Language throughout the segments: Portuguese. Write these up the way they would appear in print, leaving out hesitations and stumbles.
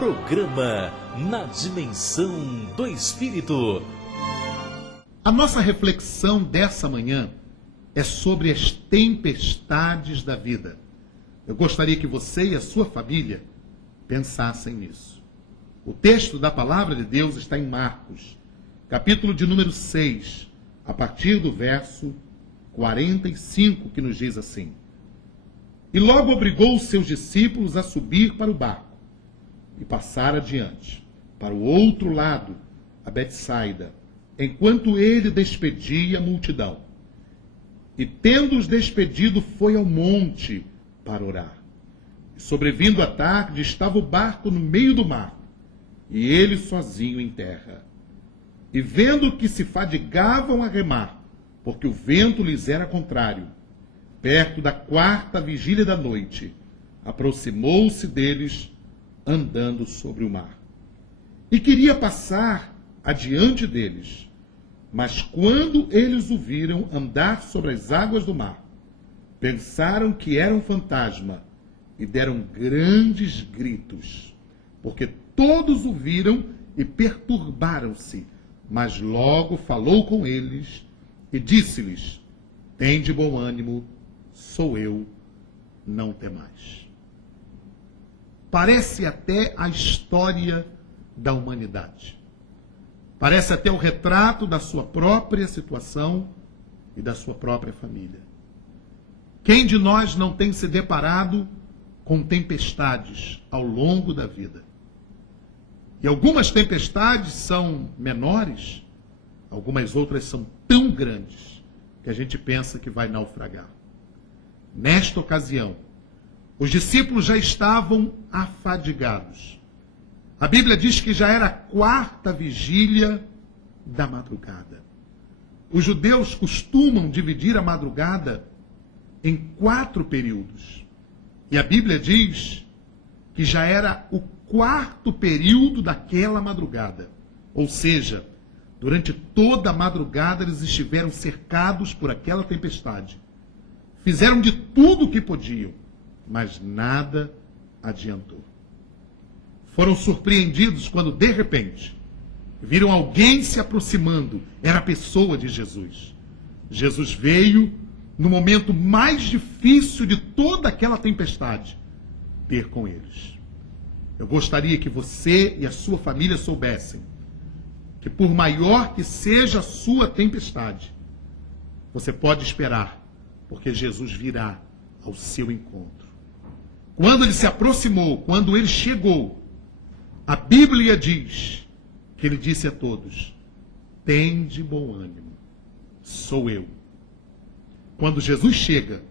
Programa Na Dimensão do Espírito. A nossa reflexão dessa manhã é sobre as tempestades da vida. Eu gostaria que você e a sua família pensassem nisso. O texto da palavra de Deus está em Marcos, capítulo de número 6, a partir do verso 45, que nos diz assim: E logo obrigou os seus discípulos a subir para o barco e passar adiante, para o outro lado, a Betsaida, enquanto ele despedia a multidão. E tendo-os despedido, foi ao monte para orar. E sobrevindo a tarde, estava o barco no meio do mar, e ele sozinho em terra. E vendo que se fadigavam a remar, porque o vento lhes era contrário, perto da 4ª vigília da noite, aproximou-se deles, andando sobre o mar. E queria passar adiante deles. Mas quando eles o viram andar sobre as águas do mar, pensaram que era um fantasma e deram grandes gritos, porque todos o viram e perturbaram-se. Mas logo falou com eles e disse-lhes: Tende bom ânimo, sou eu, não temais. Parece até a história da humanidade. Parece até o retrato da sua própria situação e da sua própria família. Quem de nós não tem se deparado com tempestades ao longo da vida? E algumas tempestades são menores, algumas outras são tão grandes que a gente pensa que vai naufragar. Nesta ocasião, os discípulos já estavam afadigados. A Bíblia diz que já era a 4ª vigília da madrugada. Os judeus costumam dividir a madrugada em 4 períodos. E a Bíblia diz que já era o 4º período daquela madrugada. Ou seja, durante toda a madrugada eles estiveram cercados por aquela tempestade. Fizeram de tudo o que podiam, mas nada adiantou. Foram surpreendidos quando, de repente, viram alguém se aproximando. Era a pessoa de Jesus. Jesus veio no momento mais difícil de toda aquela tempestade ter com eles. Eu gostaria que você e a sua família soubessem que, por maior que seja a sua tempestade, você pode esperar, porque Jesus virá ao seu encontro. Quando ele se aproximou, quando ele chegou, a Bíblia diz que ele disse a todos: Tende bom ânimo, sou eu. Quando Jesus chega,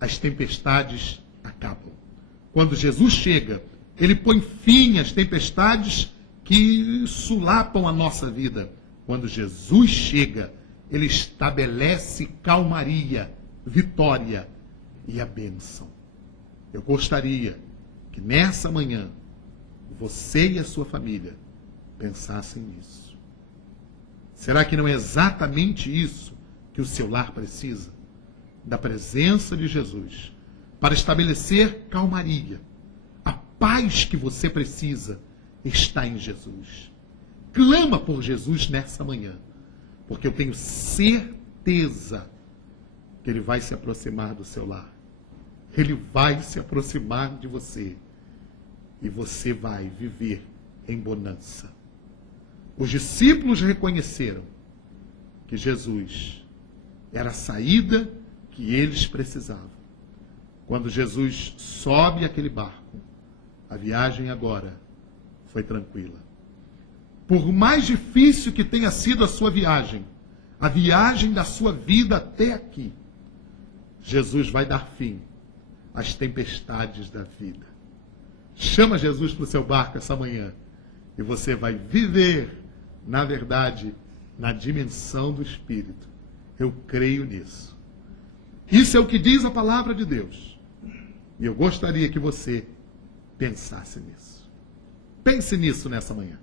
as tempestades acabam. Quando Jesus chega, ele põe fim às tempestades que sulapam a nossa vida. Quando Jesus chega, ele estabelece calmaria, vitória e a bênção. Eu gostaria que nessa manhã você e a sua família pensassem nisso. Será que não é exatamente isso que o seu lar precisa? Da presença de Jesus para estabelecer calmaria. A paz que você precisa está em Jesus. Clama por Jesus nessa manhã, porque eu tenho certeza que ele vai se aproximar do seu lar. Ele vai se aproximar de você e você vai viver em bonança. Os discípulos reconheceram que Jesus era a saída que eles precisavam. Quando Jesus sobe aquele barco, a viagem agora foi tranquila. Por mais difícil que tenha sido a sua viagem, a viagem da sua vida até aqui, Jesus vai dar fim às tempestades da vida. Chama Jesus para o seu barco essa manhã e você vai viver, na verdade, na dimensão do Espírito. Eu creio nisso. Isso é o que diz a palavra de Deus. E eu gostaria que você pensasse nisso. Pense nisso nessa manhã.